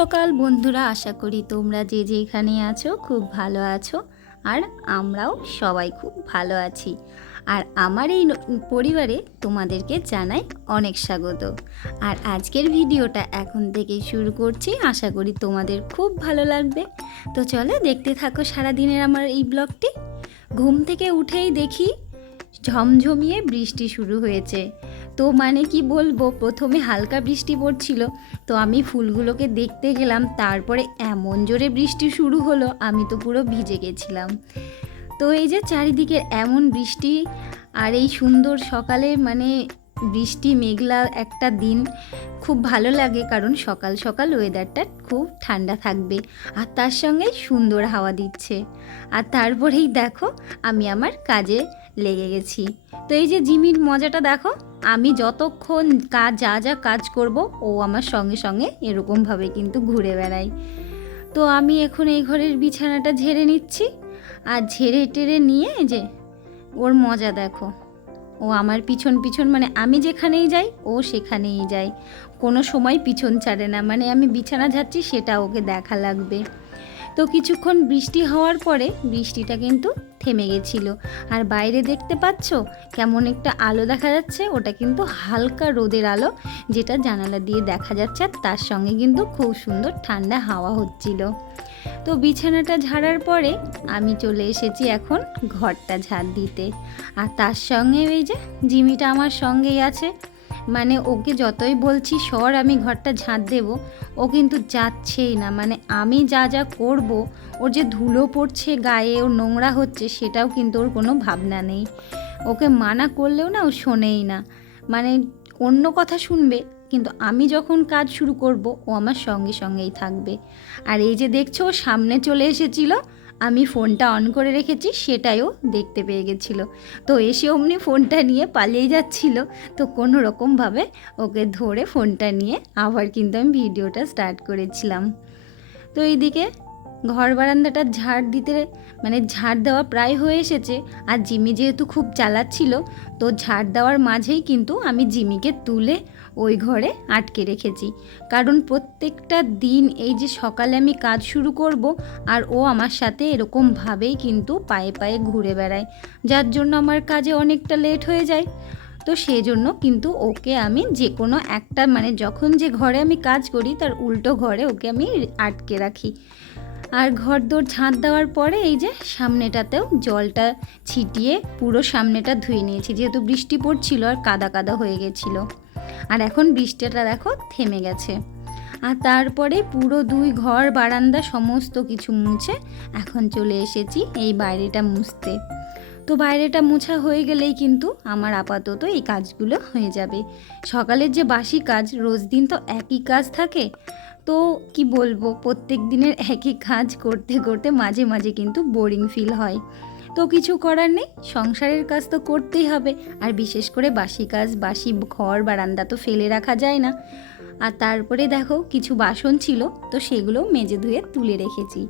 সকাল, বন্ধুরা, আশা করি তোমরা যে যেখানে আছো খুব ভালো আছো আর আমরাও সবাই খুব ভালো আছি। আর আমার এই পরিবারে তোমাদেরকে জানাই অনেক স্বাগত। আর আজকের ভিডিওটা এখন থেকেই শুরু করছি, আশা করি তোমাদের খুব ভালো লাগবে। তো চলো দেখতে থাকো সারাদিনের আমার এই ব্লগটি। ঘুম থেকে উঠেই দেখি ঝমঝমিয়ে বৃষ্টি শুরু হয়েছে। তো মানে কি বলব, প্রথমে হালকা বৃষ্টি পড়ছিল, তো আমি ফুলগুলোকে দেখতে গেলাম, তারপরে এমন জোরে বৃষ্টি শুরু হলো, আমি তো পুরো ভিজে গেছিলাম। তো এই যে চারিদিকে এমন বৃষ্টি আর এই সুন্দর সকালে মানে বৃষ্টি, মেঘলা একটা দিন, খুব ভালো লাগে কারণ সকাল সকাল ওয়েদারটা খুব ঠান্ডা থাকবে, আর তার সঙ্গে সুন্দর হাওয়া দিচ্ছে। আর তারপরেই দেখো, আমি আমার কাজে লেগে গেছি। তো এই যে জিমির মজাটা দেখো, আমি যতক্ষণ কাজ যা যা কাজ করব, ও আমার সঙ্গে সঙ্গে এরকমভাবে কিন্তু ঘুরে বেড়াই তো আমি এখন এই ঘরের বিছানাটা ঝেড়ে নিচ্ছি। আর ঝেড়ে টেরে নিয়ে যে ওর মজা দেখো। ও আমার পিছন পিছন মানে আমি যেখানেই যাই, ও সেখানেই যায়। কোনো সময় পিছন ছাড়ে না মানে আমি বিছানা যাচ্ছি সেটা ওকে দেখা লাগবে। তো কিছুক্ষণ বৃষ্টি হওয়ার পরে বৃষ্টিটা কিন্তু থেমে গেছিল। আর বাইরে দেখতে পাচ্ছ কেমন একটা আলো দেখা যাচ্ছে? ওটা কিন্তু হালকা রোদের আলো, যেটা জানালা দিয়ে দেখা যাচ্ছে আর তার সঙ্গে কিন্তু খুব সুন্দর ঠান্ডা হাওয়া হচ্ছিল। তো বিছানাটা ঝাড়ার পরে আমি চলে এসেছি এখন ঘরটা ঝাড় দিতে। আর তার সঙ্গে এই যে জিমিটা আমার সঙ্গেই আছে। মানে ওকে যতই বলছি, সর, আমি ঘরটা ঝাঁট দেব। ও কিন্তু যাচ্ছেই না। মানে আমি যা যা করব, ওর যে ধুলো পড়ছে গায়ে ও নোংরা হচ্ছে, সেটাও কিন্তু ওর কোনো ভাবনা নেই। ওকে মানা করলেও না ও শোনেই না। মানে অন্য কথা শুনবে, কিন্তু আমি যখন কাজ শুরু করব, ও আমার সঙ্গে সঙ্গেই থাকবে। আর এই যে দেখছ সামনে চলে এসেছিল। আমি ফোনটা অন করে রেখেছি, সেটাইও দেখতে পেয়ে গেছিল। তো এসে অমনি ফোনটা নিয়ে পালিয়ে যাচ্ছিল। তো কোনো রকমভাবে ওকে ধরে ফোনটা নিয়ে আবার কিন্তু আমি ভিডিওটা স্টার্ট করেছিলাম। তো এইদিকে ঘর বারান্দাটা ঝাড় দিতে মানে ঝাড় দেওয়া প্রায় হয়ে এসেছে। আর জিমি যেহেতু খুব চালাচ্ছিল, তো ঝাড় দেওয়ার মাঝেই কিন্তু আমি জিমিকে তুলে ওই ঘরে আটকে রেখেছি। কারণ প্রত্যেকটা দিন এই যে সকালে আমি কাজ শুরু করব আর ও আমার সাথে এরকমভাবেই কিন্তু পায়ে পায়ে ঘুরে বেড়ায়। যার জন্য আমার কাজে অনেকটা লেট হয়ে যায়। তো সেই জন্য কিন্তু ওকে আমি যে কোনো একটা মানে যখন যে ঘরে আমি কাজ করি তার উল্টো ঘরে ওকে আমি আটকে রাখি। আর ঘর দোর ঝাঁট দেওয়ার পরে এই যে সামনেটাতেও জলটা ছিটিয়ে পুরো সামনেটা ধুয়ে নিয়েছি। যেহেতু বৃষ্টি পড়ছিল আর কাদা কাদা হয়ে গেছিল। আর এখন বৃষ্টিটা দেখো থেমে গেছে। আর তারপরে পুরো দুই ঘর, বারান্দা, সমস্ত কিছু মুছে এখন চলে এসেছি এই বাইরেটা মুছতে। তো বাইরেটা মোছা হয়ে গেলেই কিন্তু আমার আপাতত এই কাজগুলো হয়ে যাবে। সকালের যে বাসি কাজ, রোজ দিন তো একই কাজ থাকে। তো কি বলব, প্রত্যেক দিনের একই কাজ করতে করতে মাঝে মাঝে কিন্তু বোরিং ফিল হয়। তো কিছু করার নেই, সংসারের কাজ তো করতেই হবে। আর বিশেষ করে বাসি কাজ, বাসি ঘর, বারান্দা তো ফেলে রাখা যায় না। আর তারপরে দেখো, কিছু বাসন ছিল, তো সেগুলো মেজে ধুয়ে তুলে রেখেছি।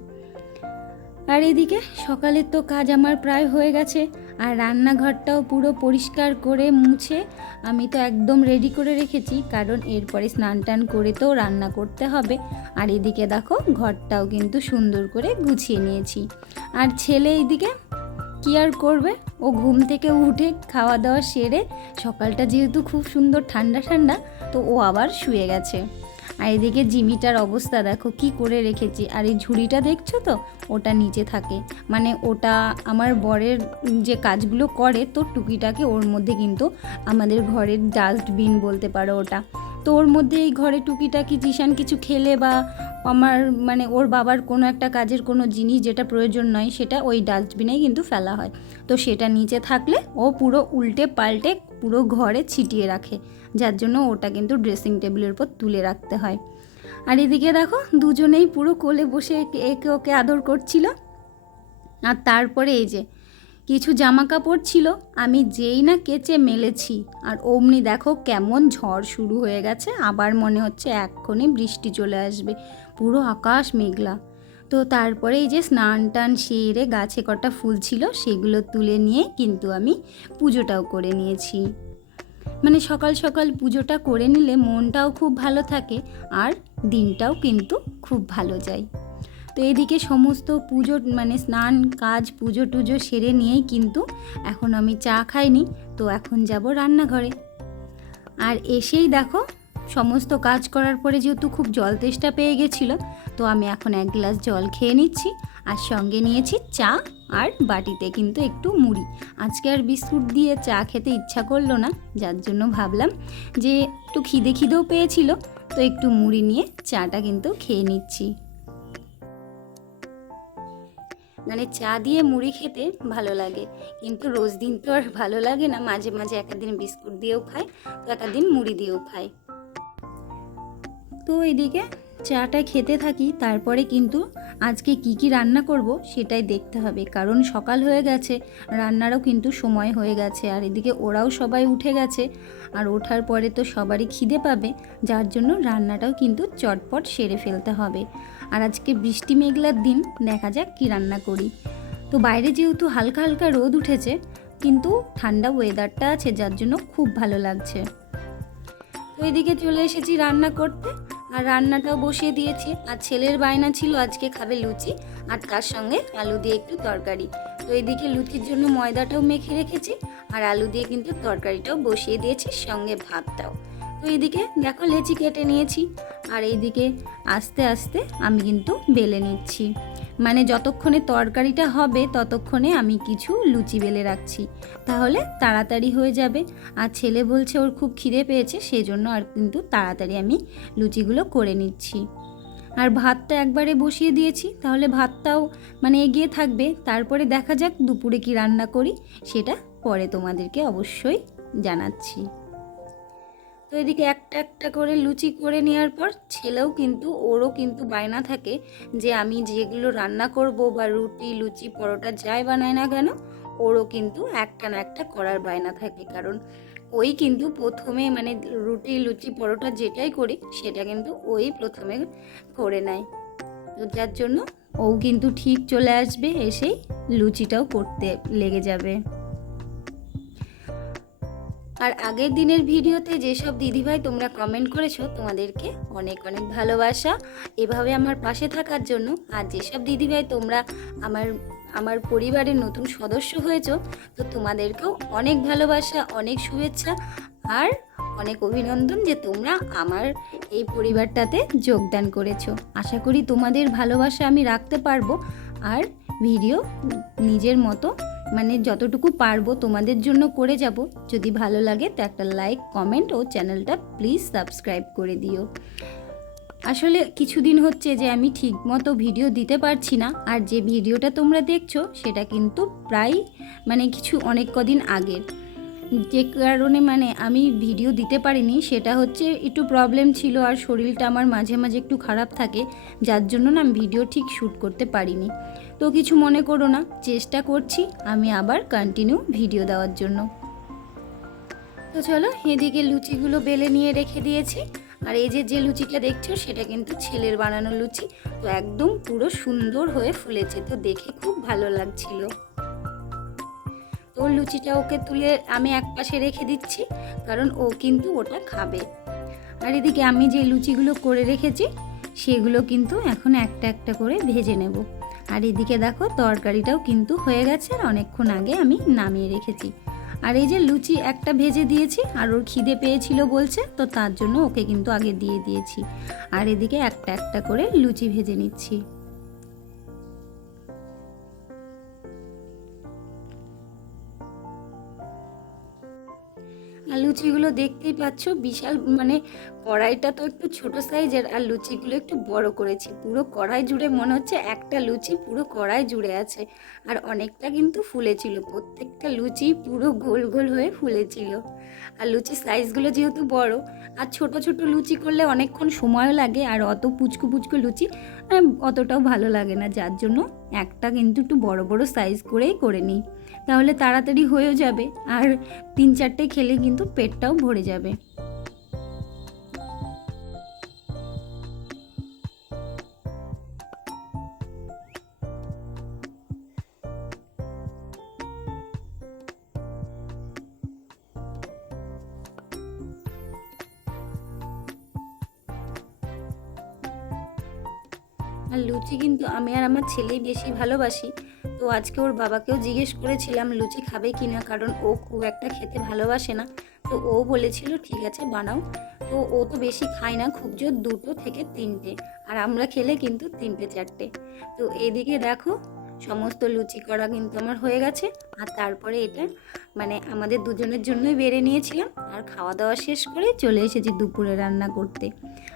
আর এদিকে সকালের তো কাজ আমার প্রায় হয়ে গেছে, আর রান্নাঘরটাও পুরো পরিষ্কার করে মুছে আমি তো একদম রেডি করে রেখেছি, কারণ এরপরে স্নান টান করে তো রান্না করতে হবে। আর এদিকে দেখো, ঘরটাও কিন্তু সুন্দর করে গুছিয়ে নিয়েছি। আর ছেলে এইদিকে কি আর করবে? ও ঘুম থেকে উঠে খাওয়া দাওয়া সেরে সকালটা যেহেতু খুব সুন্দর ঠান্ডা ঠান্ডা, তো ও আবার শুয়ে গেছে। আর এদিকে জিমিটার অবস্থা দেখো, কি করে রেখেছি? আর এই ঝুড়িটা দেখছ তো? ওটা নিচে থাকে। মানে ওটা আমার বরের যে কাজগুলো করে, তো টুকিটাকে ওর মধ্যে কিন্তু আমাদের ঘরের ডাস্টবিন বলতে পারো ওটা। তো ওর মধ্যে এই ঘরে টুকিটাকি জিশান কিছু খেলে বা আমার মানে ওর বাবার কোনো একটা কাজের কোনো জিনিস যেটা প্রয়োজন নয়, সেটা ওই ডাস্টবিনেই কিন্তু ফেলা হয়। তো সেটা নিচে থাকলে ও পুরো উল্টে পাল্টে পুরো ঘরে ছিটিয়ে রাখে, যার জন্য ওটা কিন্তু ড্রেসিং টেবিলের উপর তুলে রাখতে হয়। আর এদিকে দেখো, দুজনেই পুরো কোলে বসে একে- ওকে আদর করছিল। আর তারপরে এই যে, কিছু জামা কাপড় ছিল, আমি যেই না কেচে মেলেছি। আর অমনি দেখো কেমন ঝড় শুরু হয়ে গেছে, আবার মনে হচ্ছে এক্ষণে বৃষ্টি চলে আসবে। পুরো আকাশ মেঘলা। তো তারপরে এই যে স্নান টান সেরে গাছে কটা ফুল ছিল সেগুলো তুলে নিয়ে কিন্তু আমি পুজোটাও করে নিয়েছি। মানে সকাল সকাল পুজোটা করে নিলে মনটাও খুব ভালো থাকে আর দিনটাও কিন্তু খুব ভালো যায়। তো এদিকে সমস্ত পুজো মানে স্নান কাজ পুজো টুজো সেরে নিয়েই কিন্তু এখন আমি চা খাইনি, তো এখন যাব রান্নাঘরে। আর এসেই দেখো সমস্ত কাজ করার পরে যেহেতু খুব জল তেষ্টা পেয়ে গেছিল, তো আমি এখন এক গ্লাস জল খেয়ে নিচ্ছি। আর সঙ্গে নিয়েছি চা আর বাটিতে কিন্তু একটু মুড়ি। আজকে আর বিস্কুট দিয়ে চা খেতে ইচ্ছা করল না, যার জন্য ভাবলাম যে একটু খিদে খিদেও পেয়েছিল, তো একটু মুড়ি নিয়ে চাটা কিন্তু খেয়ে নিচ্ছি। মানে চা দিয়ে মুড়ি খেতে ভালো লাগে, কিন্তু রোজ দিন তো আর ভালো লাগে না, মাঝে মাঝে দিন বিস্কুট দিয়েও খাই তো দিন মুড়ি দিয়েও খাই তো এদিকে চাটা খেতে থাকি, তারপরে কিন্তু আজকে কি কি রান্না করব সেটাই দেখতে হবে। কারণ সকাল হয়ে গেছে, রান্নারও কিন্তু সময় হয়ে গেছে। আর এদিকে ওরাও সবাই উঠে গেছে, আর ওঠার পরে তো সবারই খিদে পাবে, যার জন্য রান্নাটাও কিন্তু চটপট সেরে ফেলতে হবে। আর আজকে বৃষ্টি মেঘলার দিন, দেখা যাক কি রান্না করি। তো বাইরে যেহেতু হালকা হালকা রোদ উঠেছে, কিন্তু ঠান্ডা ওয়েদারটা আছে, যার জন্য খুব ভালো লাগছে। তো এদিকে চলে এসেছি রান্না করতে। আর রান্নাটাও বসিয়ে দিয়েছি। আর ছেলের বায়না ছিল আজকে খাবে লুচি, আর তার সঙ্গে আলু দিয়ে একটু তরকারি। তো এদিকে লুচির জন্য ময়দাটাও মেখে রেখেছি, আর আলু দিয়ে কিন্তু তরকারিটাও বসিয়ে দিয়েছি, সঙ্গে ভাতটাও। তো এইদিকে দেখো লেচি কেটে নিয়েছি। আর এইদিকে আস্তে আস্তে আমি কিন্তু বেলে নিচ্ছি। মানে যতক্ষণে তরকারিটা হবে, ততক্ষণে আমি কিছু লুচি বেলে রাখছি। তাহলে তাড়াতাড়ি হয়ে যাবে। আর ছেলে বলছে ওর খুব খিদে পেয়েছে, সেজন্য আর কিন্তু তাড়াতাড়ি আমি লুচিগুলো করে নিচ্ছি। আর ভাতটা একবারে বসিয়ে দিয়েছি, তাহলে ভাতটাও মানে এগিয়ে থাকবে। তারপরে দেখা যাক দুপুরে কি রান্না করি, সেটা পরে তোমাদেরকে অবশ্যই জানাচ্ছি। তো এদিকে একটা একটা করে লুচি করে নেওয়ার পর ছেলেও কিন্তু, ওরও কিন্তু বায়না থাকে যে আমি যেগুলো রান্না করব বা রুটি, লুচি, পরোটা যাই বানায় না কেন, ওরও কিন্তু একটা না একটা করার বায়না থাকে। কারণ ওই কিন্তু প্রথমে মানে রুটি, লুচি, পরোটা যেটাই করি, সেটা কিন্তু ওই প্রথমে করে নেয়। তো যার জন্য ও কিন্তু ঠিক চলে আসবে, এসেই লুচিটাও করতে লেগে যাবে। আর আগের দিনের ভিডিওতে যেসব দিদিভাই তোমরা কমেন্ট করেছ, তোমাদেরকে অনেক অনেক ভালোবাসা। এভাবে আমার পাশে থাকার জন্য আর যেসব দিদিভাই তোমরা আমার আমার পরিবারের নতুন সদস্য হয়েছো, তো তোমাদেরকেও অনেক ভালোবাসা, অনেক শুভেচ্ছা আর অনেক অভিনন্দন যে তোমরা আমার এই পরিবারটাতে যোগদান করেছ। আশা করি তোমাদের ভালোবাসা আমি রাখতে পারব আর ভিডিও নিজের মতো মানে যতটুকু পারব তোমাদের জন্য করে যাব। যদি ভালো লাগে তো একটা লাইক কমেন্ট ও চ্যানেলটা প্লিজ সাবস্ক্রাইব করে দিও। আসলে কিছুদিন হচ্ছে যে আমি ঠিকমতো ভিডিও দিতে পারছি না, আর যে ভিডিওটা তোমরা দেখছ সেটা কিন্তু প্রায় মানে কিছু অনেক কদিন আগের। যে কারণে মানে আমি ভিডিও দিতে পারিনি, সেটা হচ্ছে একটু প্রবলেম ছিল আর শরীরটা আমার মাঝে মাঝে একটু খারাপ থাকে, যার জন্য না আমি ভিডিও ঠিক শ্যুট করতে পারিনি। তো কিছু মনে করো না, চেষ্টা করছি আমি আবার কন্টিনিউ ভিডিও দেওয়ার জন্য। তো চলো, এদিকে লুচিগুলো বেলে নিয়ে রেখে দিয়েছি। আর এই যে যে লুচিটা দেখছ, সেটা কিন্তু ছেলের বানানো লুচি। তো একদম পুরো সুন্দর হয়ে ফুলেছে, তো দেখে খুব ভালো লাগছিল। তো লুচিটা ওকে তুলে আমি এক পাশে রেখে দিচ্ছি, কারণ ও কিন্তু ওটা খাবে। আর এদিকে আমি যে লুচিগুলো করে রেখেছি, সেগুলো কিন্তু এখন একটা একটা করে ভেজে নেব। আর এদিকে দেখো, তরকারিটাও কিন্তু হয়ে গেছে আর অনেকক্ষণ আগে আমি নামিয়ে রেখেছি। আর এই যে লুচি একটা ভেজে দিয়েছি, আর ওর খিদে পেয়েছিল বলছে, তো তার জন্য ওকে কিন্তু আগে দিয়ে দিয়েছি। আর এদিকে একটা একটা করে লুচি ভেজে নিচ্ছি। লুচিগুলো দেখতেই পাচ্ছ বিশাল মানে কড়াইটা তো একটু ছোট সাইজের আর লুচিগুলো একটু বড় করেছি। পুরো কড়াই জুড়ে মনে হচ্ছে একটা লুচি পুরো কড়াই জুড়ে আছে। আর অনেকটা কিন্তু ফুলেছিল, প্রত্যেকটা লুচি পুরো গোল গোল হয়ে ফুলেছিল। আর লুচির সাইজগুলো যেহেতু বড়, আর ছোট ছোট লুচি করলে অনেকক্ষণ সময়ও লাগে, আর অত পুচকু পুচকু লুচি অতটাও ভালো লাগে না। যার জন্য একটা কিন্তু একটু বড় বড় সাইজ করেই করে নিই। তাহলে তাড়াতাড়ি হয়েও যাবে, আর তিন চারটে খেলে কিন্তু পেটটাও ভরে যাবে। আর লুচি কিন্তু আমি আর আমার ছেলেই বেশি ভালোবাসি। তো আজকে ওর বাবাকেও জিজ্ঞেস করেছিলাম, লুচি খাবে কি না কারণ ও খুব একটা খেতে ভালোবাসে না। তো ও বলেছিল, ঠিক আছে, বানাও। তো ও তো বেশি খায় না, খুব জোর দুটো থেকে তিনটে। আর আমরা খেলে কিন্তু তিনটে, চারটে। তো এদিকে দেখো সমস্ত লুচি করা কিন্তু আমার হয়ে গেছে। আর তারপরে এটা মানে আমাদের দুজনের জন্যই বেড়ে নিয়েছিলাম। আর খাওয়া দাওয়া শেষ করে চলে এসেছি দুপুরে রান্না করতে।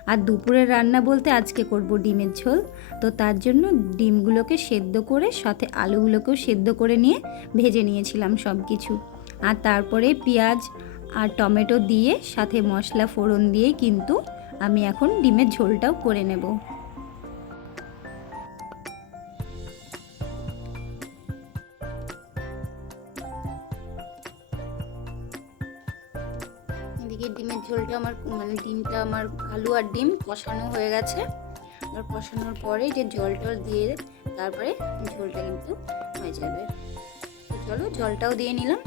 আর দুপুরের রান্না বলতে আজকে করব ডিমের ঝোল। তো তার জন্য ডিমগুলোকে সেদ্ধ করে, সাথে আলুগুলোকেও সেদ্ধ করে নিয়ে ভেজে নিয়েছিলাম সব কিছু আর তারপরে পেঁয়াজ আর টমেটো দিয়ে, সাথে মশলা ফোড়ন দিয়ে কিন্তু আমি এখন ডিমের ঝোলটাও করে নেব। এদিকে ডিমের ঝোলটা আমার মানে ডিমটা আমার আলু আর ডিম কষানো হয়ে গেছে। আর কষানোর পরে যে জল টল দিয়ে তারপরে ঝোলটা কিন্তু হয়ে যাবে। চলো জলটাও দিয়ে নিলাম।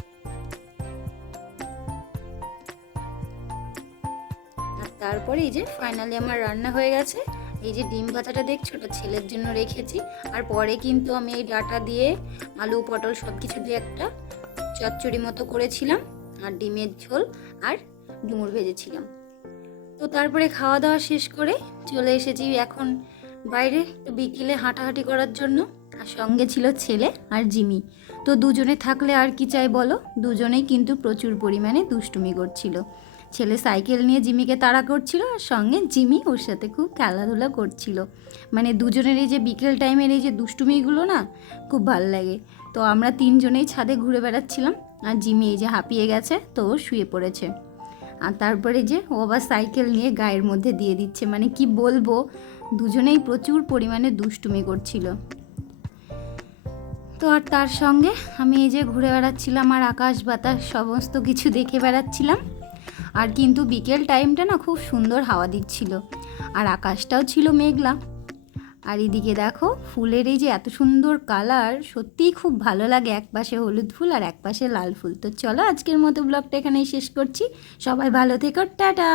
আর তারপরে এই যে ফাইনালি আমার রান্না হয়ে গেছে। এই যে ডিম ভাজাটা দেখছ ওটা ছেলের জন্য রেখেছি। আর পরে কিন্তু আমি এই ডাটা দিয়ে আলু, পটল সব কিছু দিয়ে একটা চচ্চড়ি মতো করেছিলাম। আর ডিমের ঝোল আর ডুমুর ভেজেছিলাম। তো তারপরে খাওয়া দাওয়া শেষ করে চলে এসেছি এখন বাইরে। একটু বিকেলে হাঁটাহাঁটি করার জন্য আর সঙ্গে ছিল ছেলে আর জিমি। তো দুজনে থাকলে আর কি চাই বলো? দুজনেই কিন্তু প্রচুর পরিমাণে দুষ্টুমি করছিল। ছেলে সাইকেল নিয়ে জিমিকে তাড়া করছিল আর সঙ্গে জিমি ওর সাথে খুব খেলাধুলা করছিল। মানে দুজনের এই যে বিকেল টাইমের এই যে দুষ্টুমিগুলো না, খুব ভালো লাগে। তো আমরা তিনজনেই ছাদে ঘুরে বেড়াচ্ছিলাম আর জিমি এই যে হাঁপিয়ে গেছে, তো শুয়ে পড়েছে। আর তারপরে যে ও আবার সাইকেল নিয়ে গায়ের মধ্যে দিয়ে দিচ্ছে। মানে কি বলব? দুজনেই প্রচুর পরিমাণে দুষ্টুমি করছিল। তো আর তার সঙ্গে আমি এই যে ঘুরে বেড়াচ্ছিলাম আর আকাশ বাতাস সমস্ত কিছু দেখে বেড়াচ্ছিলাম। আর কিন্তু বিকেল টাইমটা না খুব সুন্দর হাওয়া দিচ্ছিল। আর আকাশটাও ছিল মেঘলা। আর এদিকে দেখো, ফুলের এই যে এত সুন্দর কালার, সত্যিই খুব ভালো লাগে এক পাশে হলুদ ফুল আর এক পাশে লাল ফুল। তো চলো আজকের মতো ব্লগটা এখানেই শেষ করছি। সবাই ভালো থেকো, টাটা!